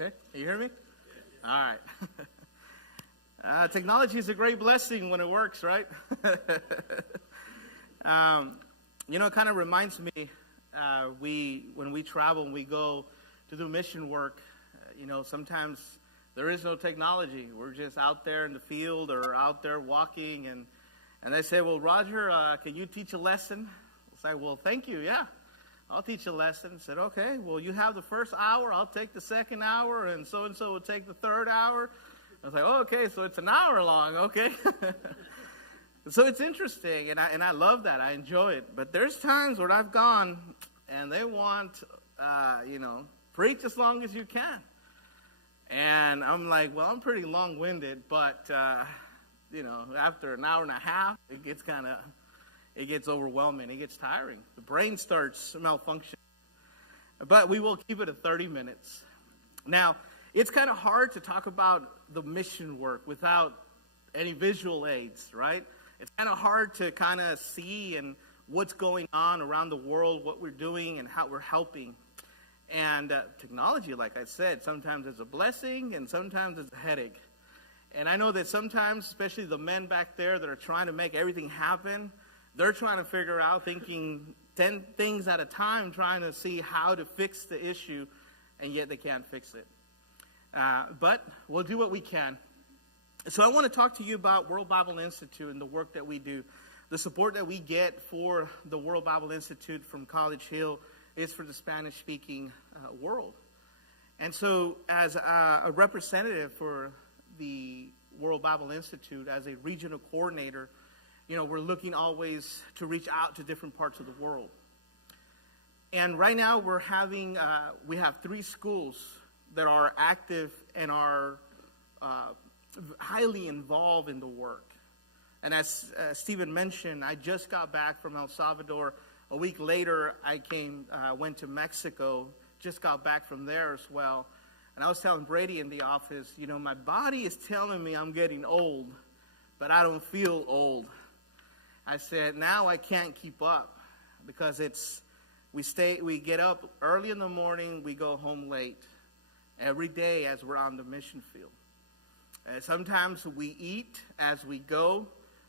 Okay, can you hear me? All right. Technology is a great blessing when it works, right? It kind of reminds me, when we travel and we go to do mission work, sometimes there is no technology. We're just out there in the field or out there walking, and they say, well, Roger, can you teach a lesson? I'll say, well, thank you, yeah. I'll teach a lesson. I said, okay, well, you have the first hour, I'll take the second hour, and so will take the third hour. I was like, oh, okay, so it's an hour long, okay. So it's interesting, and I love that. I enjoy it. But there's times where I've gone, and they want, preach as long as you can. And I'm like, well, I'm pretty long-winded, but, after an hour and a half, it gets overwhelming. It gets tiring. The brain starts malfunctioning. But we will keep it at 30 minutes. Now, it's kind of hard to talk about the mission work without any visual aids, right? It's kind of hard to kind of see and what's going on around the world, what we're doing, and how we're helping. And technology, like I said, sometimes is a blessing and sometimes it's a headache. And I know that sometimes, especially the men back there that are trying to make everything happen, they're trying to figure out, thinking 10 things at a time, trying to see how to fix the issue, and yet they can't fix it. But we'll do what we can. So I want to talk to you about World Bible Institute and the work that we do. The support that we get for the World Bible Institute from College Hill is for the Spanish-speaking world. And so as a representative for the World Bible Institute, as a regional coordinator, we're looking always to reach out to different parts of the world. And right now we have 3 schools that are active and are highly involved in the work. And as Stephen mentioned, I just got back from El Salvador. A week later, I went to Mexico, just got back from there as well. And I was telling Brady in the office, my body is telling me I'm getting old, but I don't feel old. I said, now I can't keep up because we get up early in the morning, we go home late every day as we're on the mission field. Sometimes we eat as we go.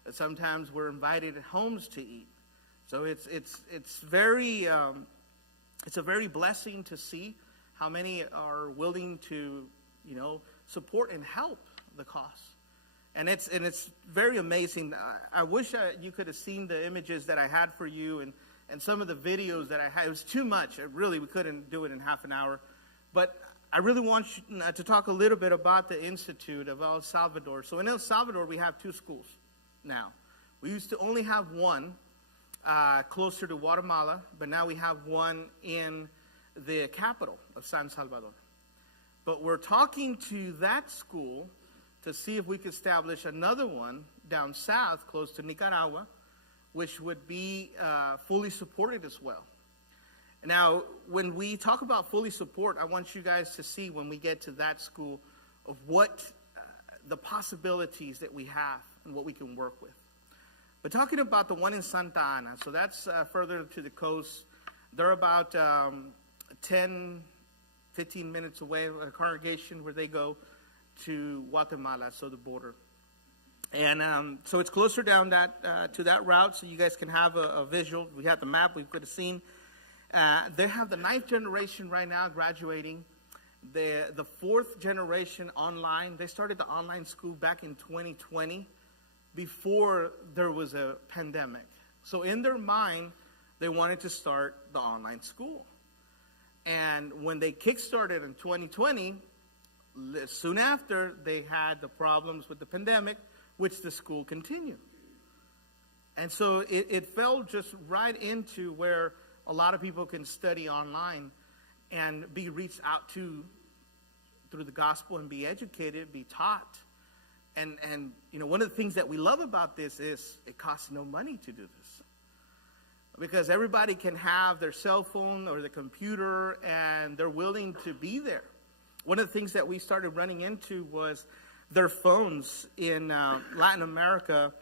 Sometimes we're invited at homes to eat. So it's a very blessing to see how many are willing to, support and help the cause. And it's very amazing. I wish you could have seen the images that I had for you and some of the videos that I had. It was too much. We couldn't do it in half an hour. But I really want you to talk a little bit about the Institute of El Salvador. So in El Salvador, we have 2 schools now. We used to only have one closer to Guatemala, but now we have one in the capital of San Salvador. But we're talking to that school to see if we could establish another one down south, close to Nicaragua, which would be fully supported as well. Now, when we talk about fully support, I want you guys to see when we get to that school of what the possibilities that we have and what we can work with. But talking about the one in Santa Ana, so that's further to the coast. They're about 10, 15 minutes away, a congregation where they go to Guatemala, so the border. And so it's closer down to that route, so you guys can have a visual. We have the map we could have seen. They have the 9th generation right now graduating. The 4th generation online. They started the online school back in 2020 before there was a pandemic. So in their mind, they wanted to start the online school. And when they kickstarted in 2020, soon after, they had the problems with the pandemic, which the school continued. And so it fell just right into where a lot of people can study online and be reached out to through the gospel and be educated, be taught. And one of the things that we love about this is it costs no money to do this. Because everybody can have their cell phone or the computer and they're willing to be there. One of the things that we started running into was their phones in Latin America.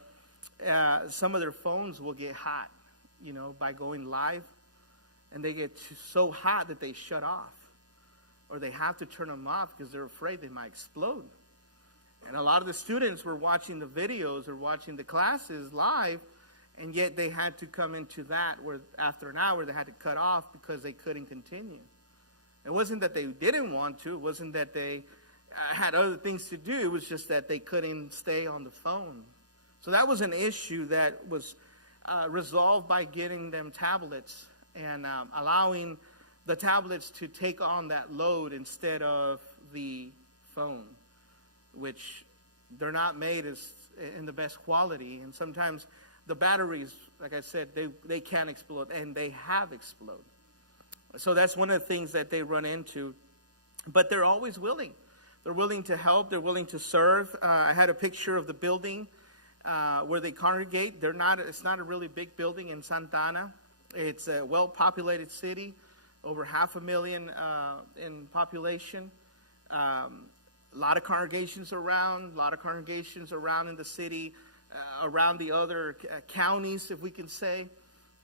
Some of their phones will get hot, by going live. And they get so hot that they shut off. or they have to turn them off because they're afraid they might explode. And a lot of the students were watching the videos or watching the classes live, and yet they had to come into that where after an hour they had to cut off because they couldn't continue. It wasn't that they didn't want to. It wasn't that they had other things to do. It was just that they couldn't stay on the phone. So that was an issue that was resolved by getting them tablets and allowing the tablets to take on that load instead of the phone, which they're not made as in the best quality. And sometimes the batteries, like I said, they can explode, and they have exploded. So that's one of the things that they run into. But they're always willing. They're willing to help. They're willing to serve. I had a picture of the building where they congregate. It's not a really big building in Santa Ana. It's a well-populated city, over 500,000 in population. A lot of congregations around in the city, around the other counties, if we can say.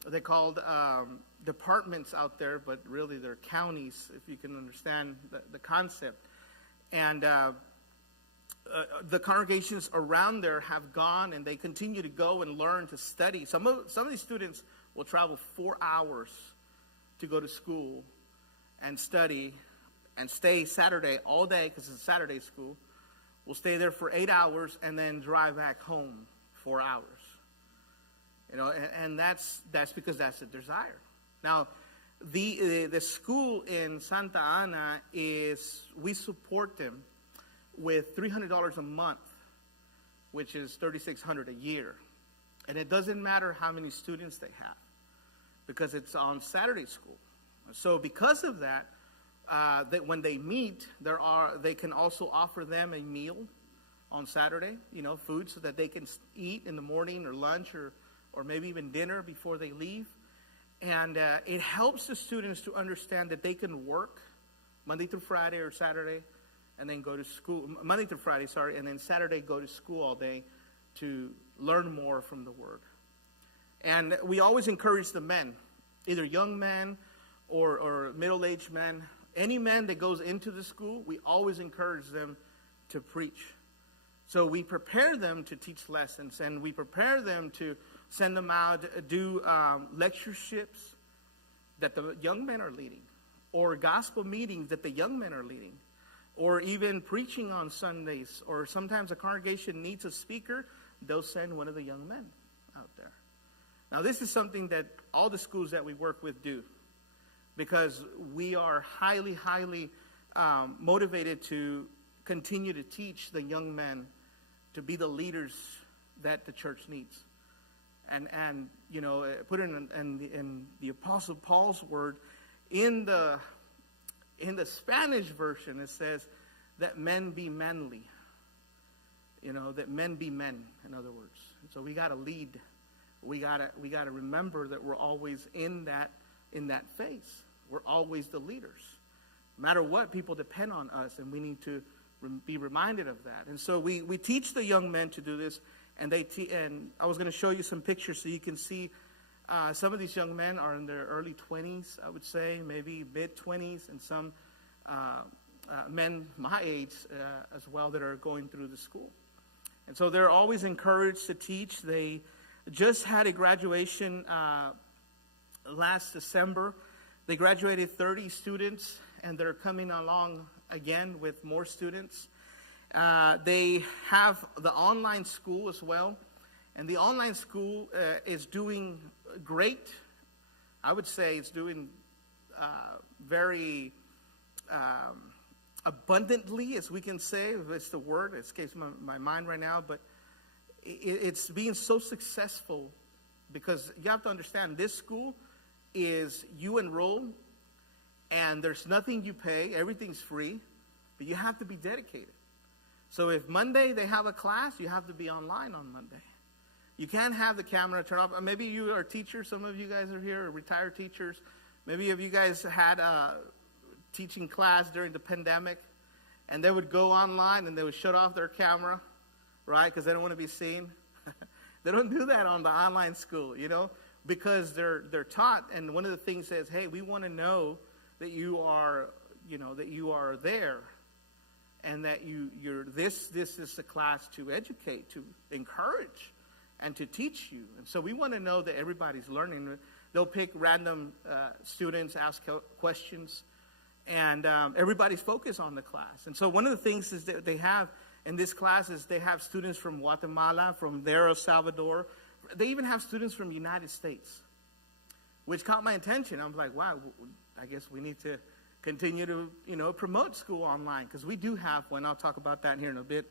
They're called departments out there, but really they're counties, if you can understand the concept. And the congregations around there have gone, and they continue to go and learn to study. Some of these students will travel 4 hours to go to school and study and stay Saturday all day, because it's a Saturday school. We'll stay there for 8 hours and then drive back home 4 hours. You know, and that's because that's a desire. Now, the school in Santa Ana we support them with $300 a month, which is $3,600 a year. And it doesn't matter how many students they have, because it's on Saturday school. So because of that, that when they meet, they can also offer them a meal on Saturday, food, so that they can eat in the morning or lunch or maybe even dinner before they leave. And it helps the students to understand that they can work Monday through Friday or Saturday, and then go to school, Monday through Friday, and then Saturday go to school all day to learn more from the Word. And we always encourage the men, either young men or middle-aged men. Any man that goes into the school, we always encourage them to preach. So we prepare them to teach lessons, and we prepare them to send them out, do lectureships that the young men are leading, or gospel meetings that the young men are leading, or even preaching on Sundays, or sometimes a congregation needs a speaker, they'll send one of the young men out there. Now, this is something that all the schools that we work with do, because we are highly, highly motivated to continue to teach the young men to be the leaders that the church needs. And put it in the Apostle Paul's word, in the Spanish version, it says that men be manly. That men be men, in other words. So we got to lead. We got to remember that we're always in that phase. We're always the leaders. No matter what, people depend on us, and we need to be reminded of that. And so we teach the young men to do this, and and I was going to show you some pictures so you can see some of these young men are in their early 20s, I would say, maybe mid-20s, and some men my age as well that are going through the school. And so they're always encouraged to teach. They just had a graduation last December. They graduated 30 students, and they're coming along again with more students. They have the online school as well, and the online school is doing great. I would say it's doing very abundantly, as we can say, if it's the word. It escapes my mind right now, but it's being so successful because you have to understand, this school is you enroll, and there's nothing you pay. Everything's free, but you have to be dedicated. So if Monday they have a class, you have to be online on Monday. You can't have the camera turned off. Maybe you are teachers. Some of you guys are here, retired teachers. Maybe if you guys had a teaching class during the pandemic, and they would go online and they would shut off their camera, right, because they don't want to be seen. They don't do that on the online school, because they're taught. And one of the things says, hey, we want to know that you are that you are there, and that this is the class to educate, to encourage, and to teach you. And so we want to know that everybody's learning. They'll pick random students, ask questions, and everybody's focused on the class. And so one of the things is that they have in this class is they have students from Guatemala, from there El Salvador. They even have students from the United States, which caught my attention. I was like, wow, I guess we need to continue to, promote school online, because we do have one. I'll talk about that here in a bit.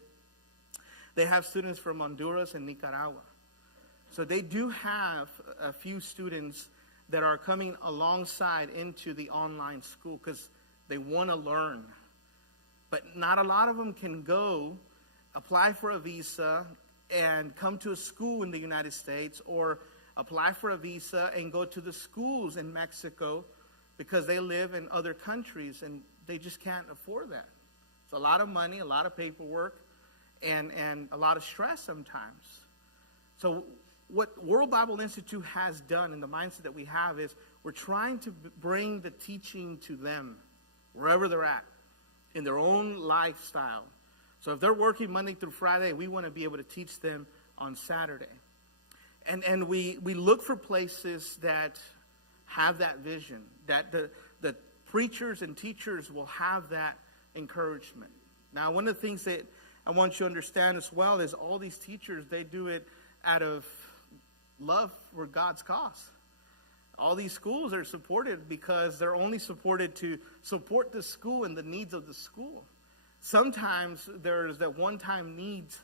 They have students from Honduras and Nicaragua. So they do have a few students that are coming alongside into the online school because they want to learn. But not a lot of them can go apply for a visa and come to a school in the United States, or apply for a visa and go to the schools in Mexico, because they live in other countries and they just can't afford that. It's a lot of money, a lot of paperwork, and a lot of stress sometimes. So what World Bible Institute has done, and the mindset that we have, is we're trying to bring the teaching to them wherever they're at in their own lifestyle. So if they're working Monday through Friday, we want to be able to teach them on Saturday. And we look for places that have that vision, that the preachers and teachers will have that encouragement. Now, one of the things that I want you to understand as well is all these teachers, they do it out of love for God's cause. All these schools are supported because they're only supported to support the school and the needs of the school. Sometimes there's that one-time needs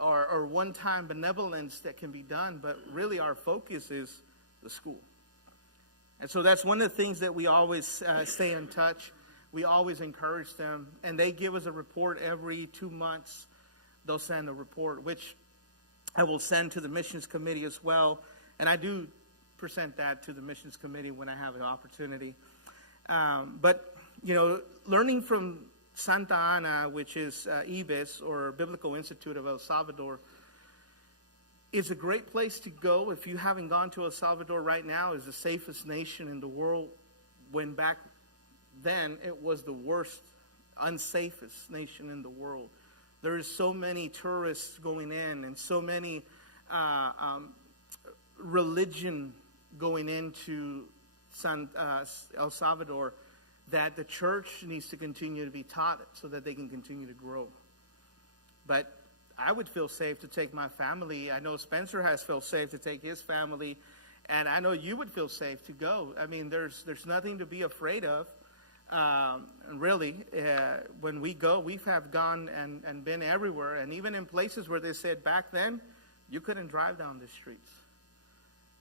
or one-time benevolence that can be done, but really our focus is the school. And so that's one of the things that we always stay in touch. We always encourage them, and they give us a report every 2 months. They'll send a report, which I will send to the missions committee as well. And I do present that to the missions committee when I have an opportunity. But, learning from Santa Ana, which is IBES, or Biblical Institute of El Salvador, is a great place to go. If you haven't gone to El Salvador right now, is the safest nation in the world, when back then it was the worst, unsafest nation in the world. There is so many tourists going in, and so many religion going into El Salvador, that the church needs to continue to be taught so that they can continue to grow. But I would feel safe to take my family. I know Spencer has felt safe to take his family, and I know you would feel safe to go. I mean, there's nothing to be afraid of. Really, when we go, we have gone and been everywhere, and even in places where they said back then you couldn't drive down the streets.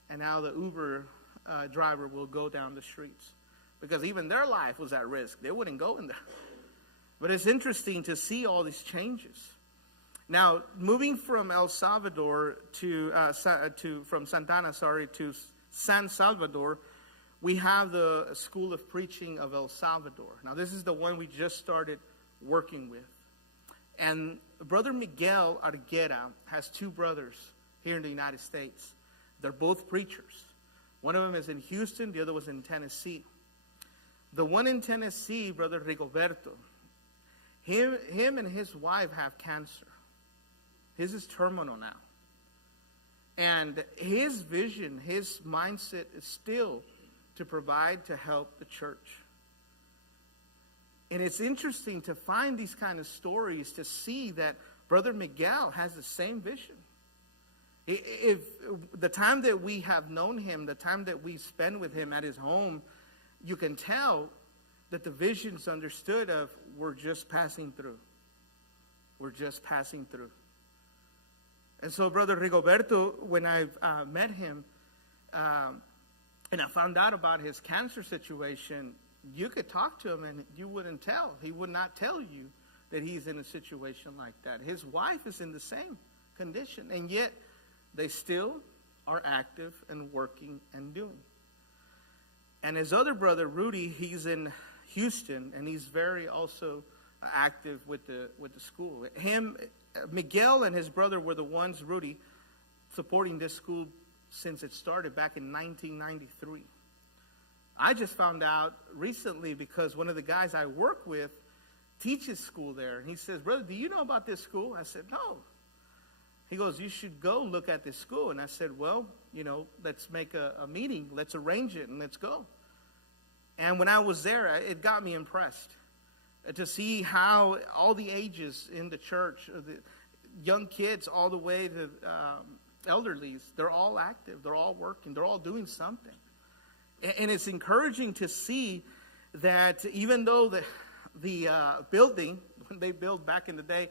And now the Uber driver will go down the streets, because even their life was at risk. They wouldn't go in there. But it's interesting to see all these changes. Now, moving from El Salvador from Santana, to San Salvador, we have the School of Preaching of El Salvador. Now, this is the one we just started working with. And Brother Miguel Arguera has two brothers here in the United States. They're both preachers. One of them is in Houston, the other was in Tennessee. The one in Tennessee, Brother Rigoberto, him and his wife have cancer. His is terminal now. And his vision, his mindset is still to provide, to help the church. And it's interesting to find these kind of stories, to see that Brother Miguel has the same vision. If the time that we have known him, the time that we spend with him at his home, you can tell that the vision's understood of, we're just passing through. We're just passing through. And so Brother Rigoberto, when I met him, and I found out about his cancer situation, you could talk to him and you wouldn't tell. He would not tell you that he's in a situation like that. His wife is in the same condition, and yet they still are active and working and doing. And his other brother, Rudy, he's in Houston, and he's very also active with the school. Miguel and his brother were the ones, Rudy, supporting this school since it started back in 1993. I just found out recently because one of the guys I work with teaches school there. And he says, brother, do you know about this school? I said, no. He goes, you should go look at this school. And I said, well, let's make a meeting. Let's arrange it and let's go. And when I was there, it got me impressed to see how all the ages in the church, the young kids all the way to elderlies, they're all active, they're all working, they're all doing something. And it's encouraging to see that even though the building, when they built back in the day,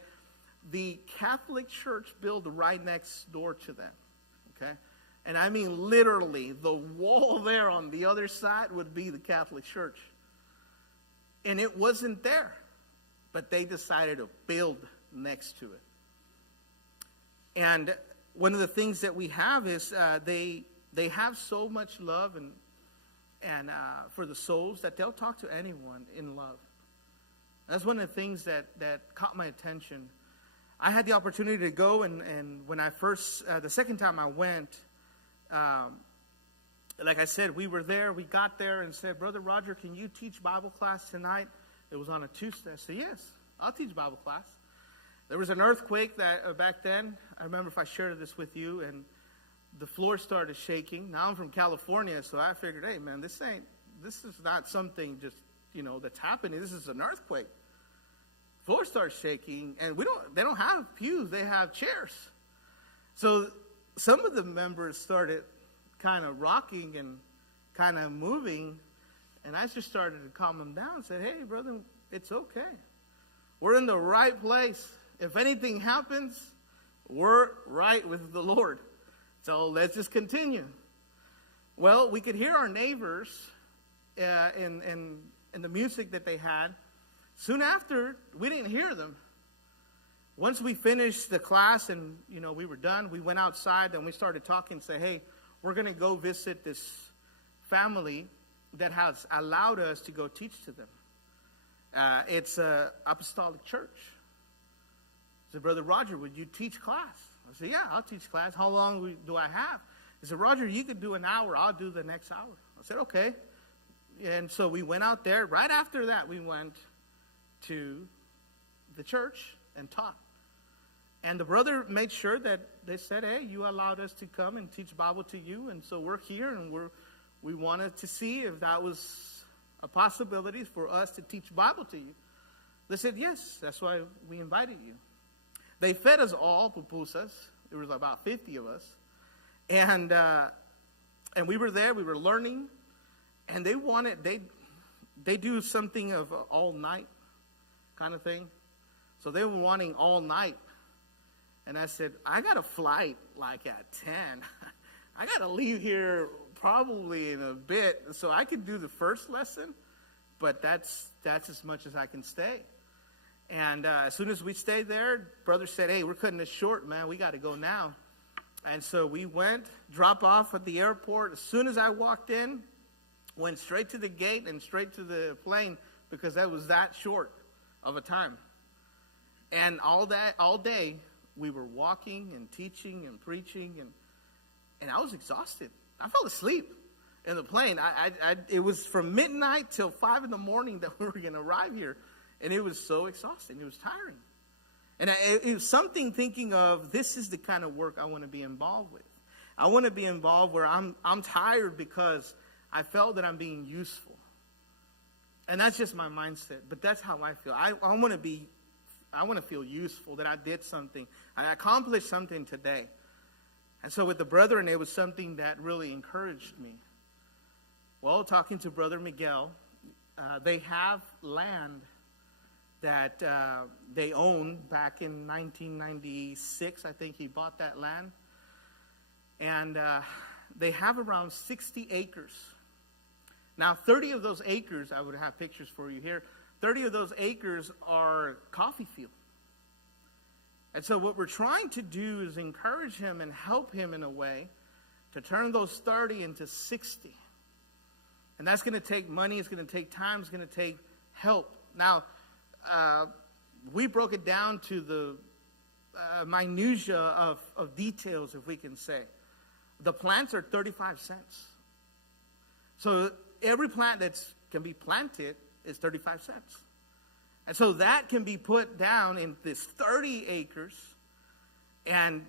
the Catholic Church built right next door to them, okay? And I mean literally, the wall there on the other side would be the Catholic Church. And it wasn't there, but they decided to build next to it. And one of the things that we have is they have so much love and for the souls that they'll talk to anyone in love. That's one of the things that caught my attention. I had the opportunity to go, and when I first, the second time I went, like I said, we were there, we got there and said, Brother Roger, can you teach Bible class tonight? It was on a Tuesday. I said, yes, I'll teach Bible class. There was an earthquake that back then. I remember if I shared this with you, and the floor started shaking. Now I'm from California, so I figured, hey man, this is not something just, that's happening. This is an earthquake. Floor starts shaking, and they don't have pews, they have chairs. So some of the members started kind of rocking and kind of moving, and I just started to calm them down and said, hey brother, it's okay. We're in the right place. If anything happens, we're right with the Lord. So let's just continue. Well, we could hear our neighbors in the music that they had. Soon after, we didn't hear them. Once we finished the class and, we were done, we went outside and we started talking and said, hey, we're going to go visit this family that has allowed us to go teach to them. It's an apostolic church. I said, Brother Roger, would you teach class? I said, yeah, I'll teach class. How long do I have? He said, Roger, you could do an hour. I'll do the next hour. I said, okay. And so we went out there. Right after that, we went to the church and taught. And the brother made sure that they said, hey, you allowed us to come and teach Bible to you. And so we're here, and we wanted to see if that was a possibility for us to teach Bible to you. They said, yes, that's why we invited you. They fed us all pupusas. There was about 50 of us. And we were there, we were learning, and they do something of all night kind of thing. So they were wanting all night. And I said, I got a flight like at 10. I got to leave here probably in a bit. So I could do the first lesson, but that's as much as I can stay. And as soon as we stayed there, brother said, hey, we're cutting it short, man. We got to go now. And so we went, drop off at the airport. As soon as I walked in, went straight to the gate and straight to the plane because that was that short of a time. And all day, we were walking and teaching and preaching, and I was exhausted. I fell asleep in the plane. It was from midnight till 5 in the morning that we were going to arrive here, and it was so exhausting. It was tiring. And it was something thinking of, this is the kind of work I want to be involved with. I want to be involved where I'm tired because I felt that I'm being useful. And that's just my mindset, but that's how I feel. I want to feel useful, that I did something. I accomplished something today. And so with the brethren, it was something that really encouraged me. Well, talking to Brother Miguel, they have land that they owned back in 1996. I think he bought that land. And they have around 60 acres. Now, 30 of those acres, I would have pictures for you here, 30 of those acres are coffee field. And so what we're trying to do is encourage him and help him in a way to turn those 30 into 60. And that's going to take money, it's going to take time, it's going to take help. Now, we broke it down to the minutia of details, if we can say. The plants are 35 cents. So every plant that can be planted is 35 cents. And so that can be put down in this 30 acres and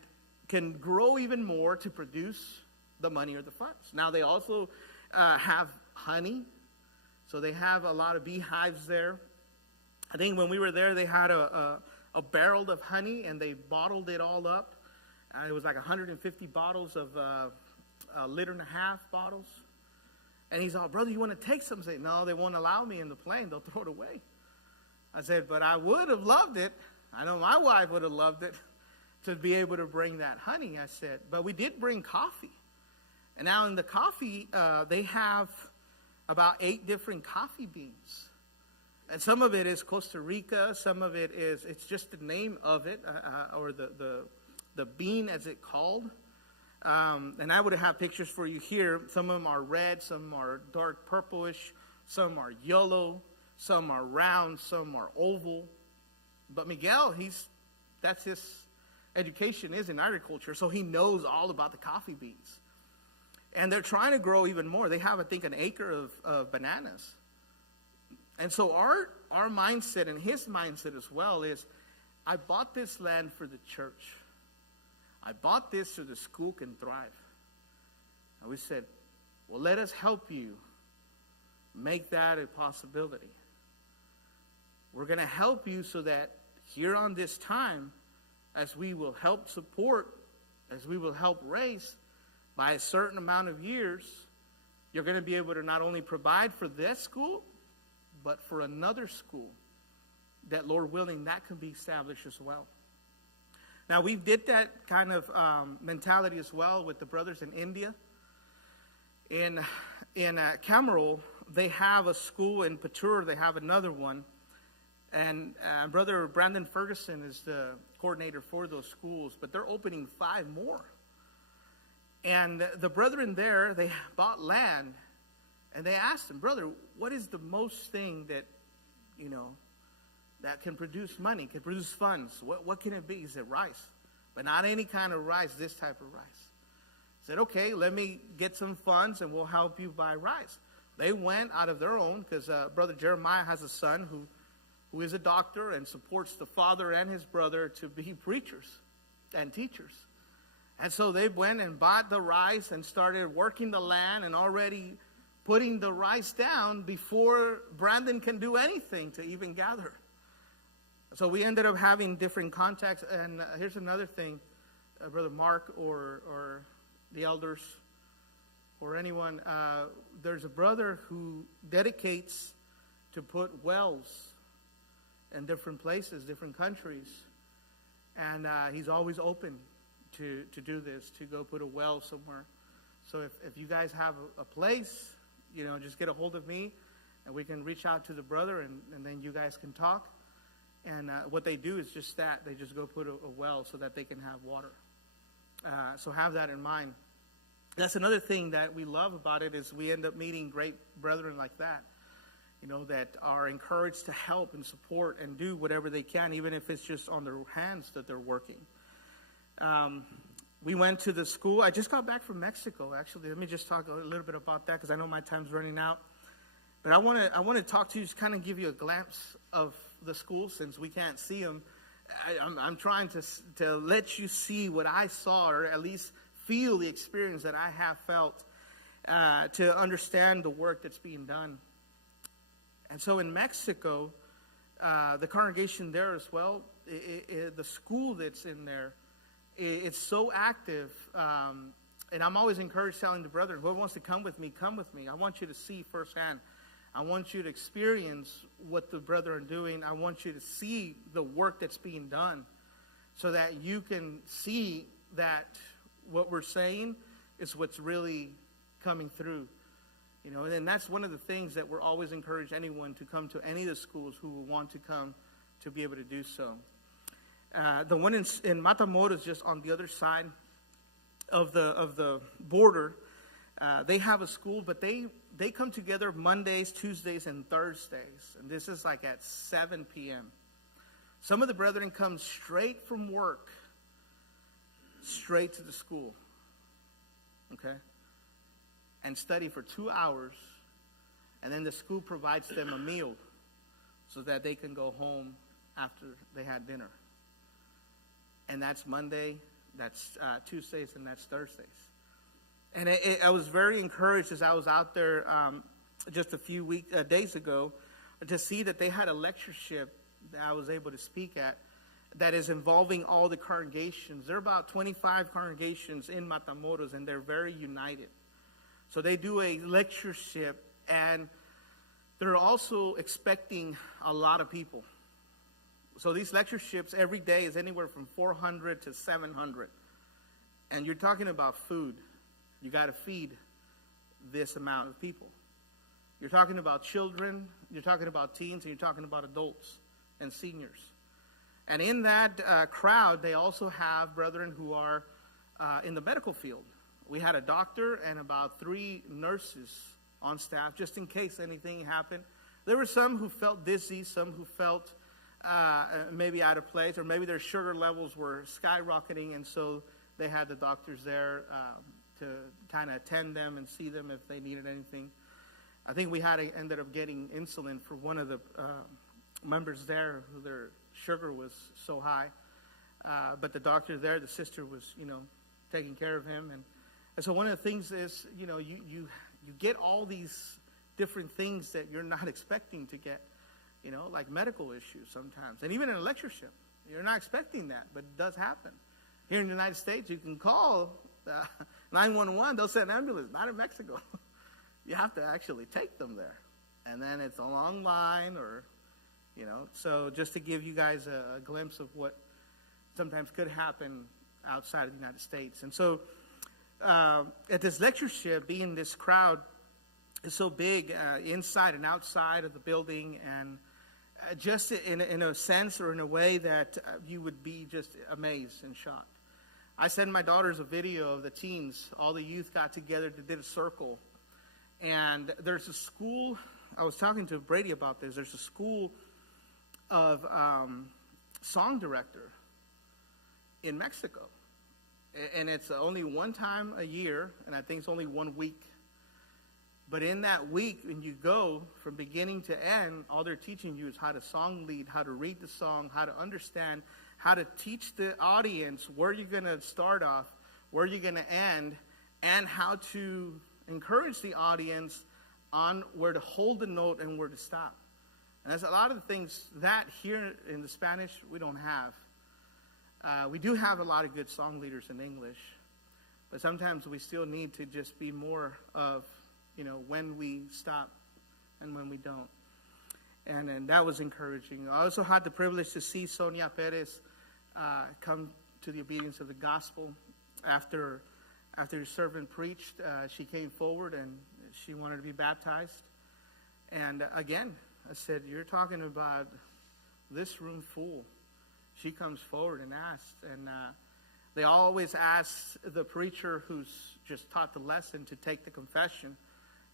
can grow even more to produce the money or the funds. Now they also have honey. So they have a lot of beehives there. I think when we were there, they had a barrel of honey, and they bottled it all up. It was like 150 bottles of a liter and a half bottles. And he's all, brother, you want to take some? I say, no, they won't allow me in the plane. They'll throw it away. I said, but I would have loved it. I know my wife would have loved it to be able to bring that honey. I said, but we did bring coffee. And now in the coffee, they have about 8 different coffee beans. And some of it is Costa Rica. Some of it is, it's just the name of it, or the bean as it's called. And I would have pictures for you here. Some of them are red, some are dark purplish, some are yellow, some are round, some are oval. But Miguel, that's his education is in agriculture, so he knows all about the coffee beans. And they're trying to grow even more. They have, I think, an acre of bananas. And so our mindset and his mindset as well is, I bought this land for the church. I bought this so the school can thrive. And we said, well, let us help you make that a possibility. We're going to help you so that here on this time, as we will help support, as we will help raise, by a certain amount of years, you're going to be able to not only provide for this school, but for another school that, Lord willing, that can be established as well. Now, we did that kind of mentality as well with the brothers in India. In Cameroon, they have a school. In Patur, they have another one. And Brother Brandon Ferguson is the coordinator for those schools, but they're opening 5 more. And the brethren there, they bought land, and they asked him, brother, what is the most thing that, that can produce money, can produce funds? What can it be? He said, rice. But not any kind of rice, this type of rice. He said, okay, let me get some funds, and we'll help you buy rice. They went out of their own, because Brother Jeremiah has a son who is a doctor and supports the father and his brother to be preachers and teachers. And so they went and bought the rice and started working the land and already putting the rice down before Brandon can do anything to even gather. So we ended up having different contacts. And here's another thing, Brother Mark or the elders or anyone, there's a brother who dedicates to put wells in different places, different countries. And he's always open to do this, to go put a well somewhere. So if you guys have a place, just get a hold of me, and we can reach out to the brother, and then you guys can talk. And what they do is just that. They just go put a well so that they can have water. So have that in mind. That's another thing that we love about it, is we end up meeting great brethren like that, that are encouraged to help and support and do whatever they can, even if it's just on their hands that they're working. We went to the school. I just got back from Mexico, actually. Let me just talk a little bit about that, because I know my time's running out. But I want to talk to you, just kind of give you a glimpse of the school, since we can't see them. I'm trying to let you see what I saw, or at least feel the experience that I have felt, to understand the work that's being done. And so in Mexico, the congregation there as well, the school that's in there, it's so active. And I'm always encouraged telling the brethren, whoever wants to come with me, come with me. I want you to see firsthand. I want you to experience what the brethren are doing. I want you to see the work that's being done, so that you can see that what we're saying is what's really coming through. And that's one of the things that we're always encourage anyone to come to any of the schools who will want to come to be able to do so. The one in Matamoros is just on the other side of the border. They have a school, but they come together Mondays, Tuesdays, and Thursdays. And this is like at 7 p.m. Some of the brethren come straight from work, straight to the school. Okay? And study for 2 hours And then the school provides them a meal so that they can go home after they had dinner. And that's Monday, that's Tuesdays, and that's Thursdays. And I was very encouraged as I was out there just a few days ago to see that they had a lectureship that I was able to speak at that is involving all the congregations. There are about 25 congregations in Matamoros, and they're very united. So they do a lectureship, and they're also expecting a lot of people. So these lectureships every day is anywhere from 400 to 700. And you're talking about food. You got to feed this amount of people. You're talking about children, you're talking about teens, and you're talking about adults and seniors. And in that crowd, they also have brethren who are in the medical field. We had a doctor and about 3 nurses on staff, just in case anything happened. There were some who felt dizzy, some who felt maybe out of place, or maybe their sugar levels were skyrocketing, and so they had the doctors there to kind of attend them and see them if they needed anything. I think we ended up getting insulin for one of the members there who their sugar was so high. But the doctor there, the sister was, taking care of him. And so one of the things is, you get all these different things that you're not expecting to get, like medical issues sometimes. And even in a lectureship, you're not expecting that, but it does happen. Here in the United States, you can call 911, they'll send an ambulance, not in Mexico. You have to actually take them there. And then it's a long line so just to give you guys a glimpse of what sometimes could happen outside of the United States. And so at this lectureship, being this crowd is so big inside and outside of the building, and just in a sense or in a way that you would be just amazed and shocked. I sent my daughters a video of the teens. All the youth got together, did a circle. And there's a school, I was talking to Brady about this, there's a school of song director in Mexico. And it's only one time a year, and I think it's only 1 week. But in that week, when you go from beginning to end, all they're teaching you is how to song lead, how to read the song, how to understand, how to teach the audience where you're going to start off, where you're going to end, and how to encourage the audience on where to hold the note and where to stop. And there's a lot of the things that here in the Spanish we don't have. We do have a lot of good song leaders in English, but sometimes we still need to just be more of, when we stop and when we don't. And that was encouraging. I also had the privilege to see Sonia Perez come to the obedience of the gospel. After your servant preached, she came forward and she wanted to be baptized. And again, I said, you're talking about this room full. She comes forward and asks. And they always ask the preacher who's just taught the lesson to take the confession.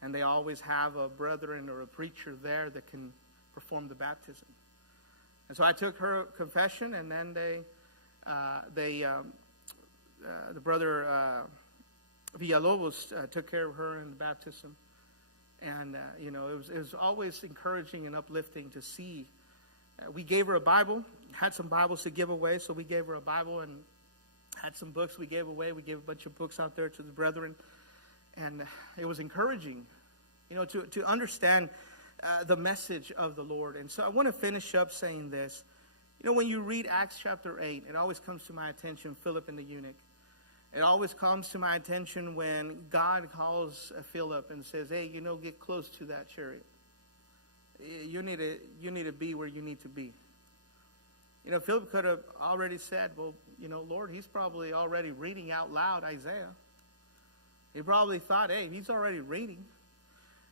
And they always have a brethren or a preacher there that can perform the baptism. And so I took her confession, and then the brother Villalobos took care of her in the baptism. And, it was always encouraging and uplifting to see. We gave her a Bible, had some Bibles to give away, so we gave her a Bible and had some books we gave away. We gave a bunch of books out there to the brethren. And it was encouraging, to understand the message of the Lord. And so I want to finish up saying this. When you read Acts chapter 8, it always comes to my attention, Philip and the eunuch. It always comes to my attention when God calls Philip and says, hey, get close to that chariot. You need to be where you need to be. Philip could have already said, well, Lord, he's probably already reading out loud Isaiah. He probably thought, hey, he's already reading.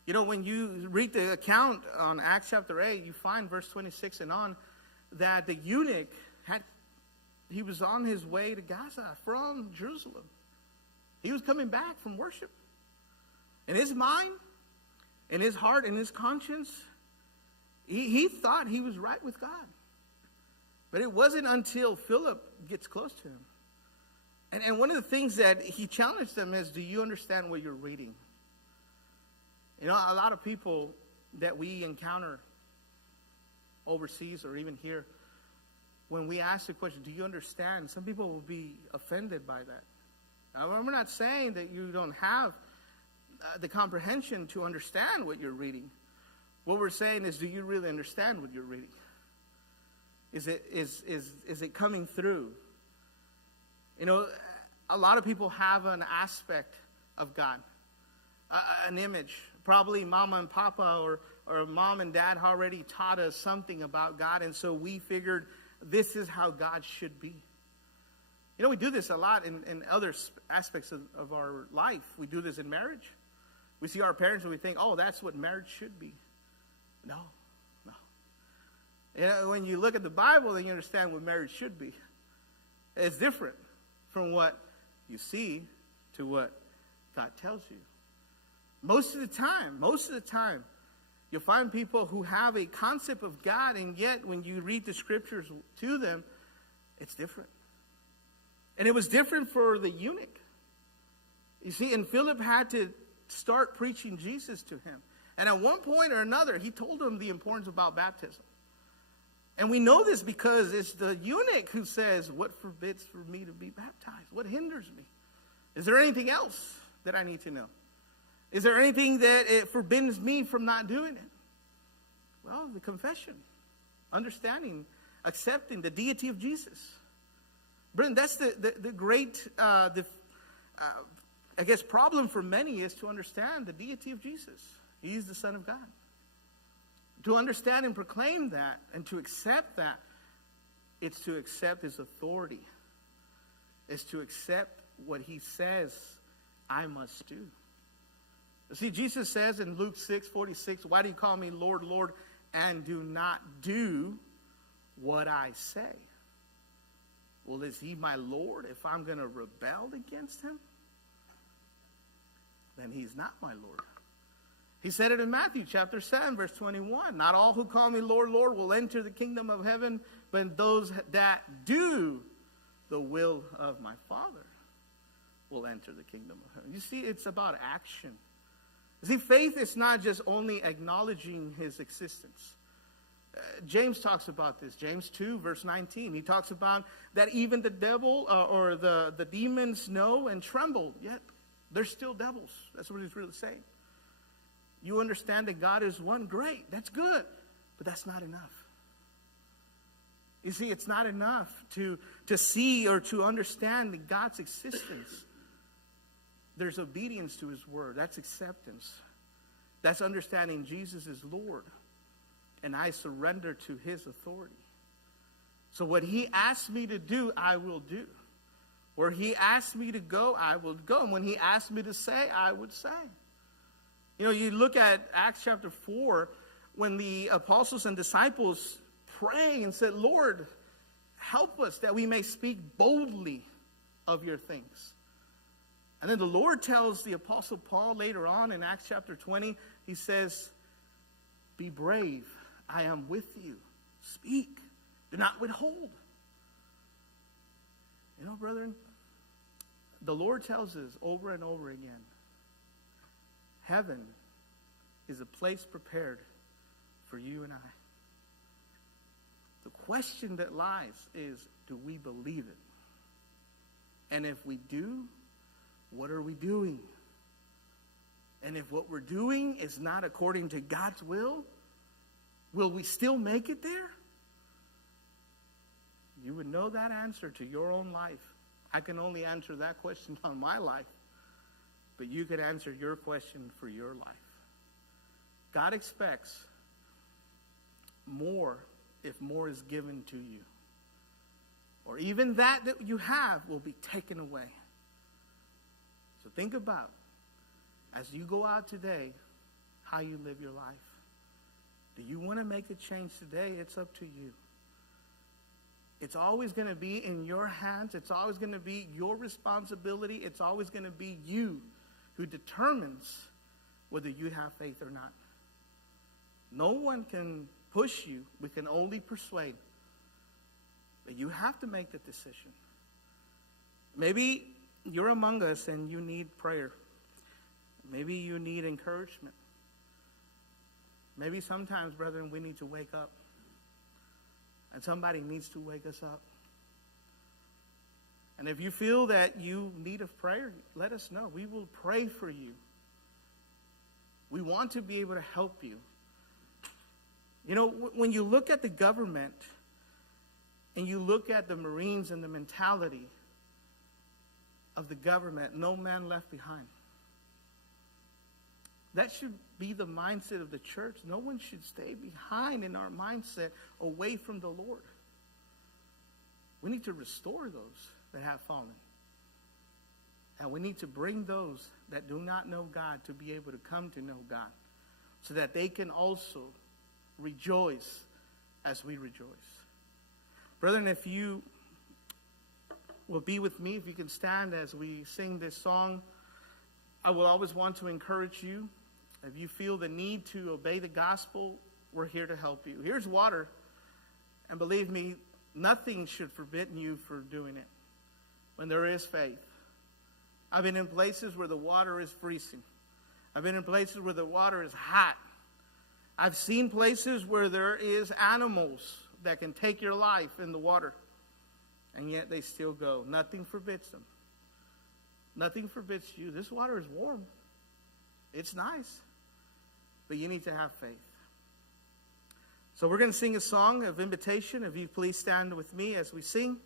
When you read the account on Acts chapter 8, you find verse 26 and on that the eunuch he was on his way to Gaza from Jerusalem. He was coming back from worship. In his mind, in his heart, in his conscience, he thought he was right with God. But it wasn't until Philip gets close to him. And one of the things that he challenged them is, do you understand what you're reading? A lot of people that we encounter overseas or even here, when we ask the question, do you understand? Some people will be offended by that. Now, we're not saying that you don't have the comprehension to understand what you're reading. What we're saying is, do you really understand what you're reading? Is it coming through? You know, a lot of people have an aspect of God, an image. Probably mama and papa or mom and dad already taught us something about God, and so we figured this is how God should be. You know, we do this a lot in other aspects of our life. We do this in marriage. We see our parents and we think, oh, that's what marriage should be. No. You know, when you look at the Bible, then you understand what marriage should be. It's different from what you see to what God tells you. Most of the time, you'll find people who have a concept of God, and yet when you read the scriptures to them, it's different. And it was different for the eunuch. You see, and Philip had to start preaching Jesus to him. And at one point or another, he told him the importance about baptism. And we know this because it's the eunuch who says, what forbids for me to be baptized? What hinders me? Is there anything else that I need to know? Is there anything that it forbids me from not doing it? Well, the confession, understanding, accepting the deity of Jesus. Brendan, that's the great, I guess, problem for many is to understand the deity of Jesus. He's the Son of God. To understand and proclaim that and to accept that, it's to accept his authority. It's to accept what he says I must do. See, Jesus says in Luke 6:46, why do you call me Lord, Lord, and do not do what I say? Well, is he my Lord if I'm going to rebel against him? Then he's not my Lord. He said it in Matthew chapter 7, verse 21. Not all who call me Lord, Lord will enter the kingdom of heaven, but those that do the will of my Father will enter the kingdom of heaven. You see, it's about action. See, faith is not just only acknowledging his existence. James talks about this. James 2, verse 19. He talks about that even the devil or the demons know and tremble, yet they're still devils. That's what he's really saying. You understand that God is one, great. That's good. But that's not enough. You see, it's not enough to see or to understand God's existence. There's obedience to his word. That's acceptance. That's understanding Jesus is Lord. And I surrender to his authority. So what he asks me to do, I will do. Where he asks me to go, I will go. And when he asks me to say, I would say. You know, you look at Acts chapter 4, when the apostles and disciples pray and said, Lord, help us that we may speak boldly of your things. And then the Lord tells the apostle Paul later on in Acts chapter 20, he says, be brave. I am with you. Speak. Do not withhold. You know, brethren, the Lord tells us over and over again, heaven is a place prepared for you and I. The question that lies is, do we believe it? And if we do, what are we doing? And if what we're doing is not according to God's will we still make it there? You would know that answer to your own life. I can only answer that question on my life. But you could answer your question for your life. God expects more if more is given to you. Or even that you have will be taken away. So think about, as you go out today, how you live your life. Do you want to make a change today? It's up to you. It's always going to be in your hands. It's always going to be your responsibility. It's always going to be you who determines whether you have faith or not. No one can push you. We can only persuade. But you have to make the decision. Maybe you're among us and you need prayer. Maybe you need encouragement. Maybe sometimes, brethren, we need to wake up. And somebody needs to wake us up. And if you feel that you need a prayer, let us know. We will pray for you. We want to be able to help you. You know, when you look at the government and you look at the Marines and the mentality of the government, no man left behind. That should be the mindset of the church. No one should stay behind in our mindset away from the Lord. We need to restore those that have fallen. And we need to bring those that do not know God to be able to come to know God, so that they can also rejoice as we rejoice. Brethren, if you will be with me, if you can stand as we sing this song, I will always want to encourage you. If you feel the need to obey the gospel, we're here to help you. Here's water, and believe me, nothing should forbid you from doing it when there is faith. I've been in places where the water is freezing. I've been in places where the water is hot. I've seen places where there is animals that can take your life in the water, and yet they still go. Nothing forbids them. Nothing forbids you. This water is warm. It's nice. But you need to have faith. So we're going to sing a song of invitation. If you please stand with me as we sing.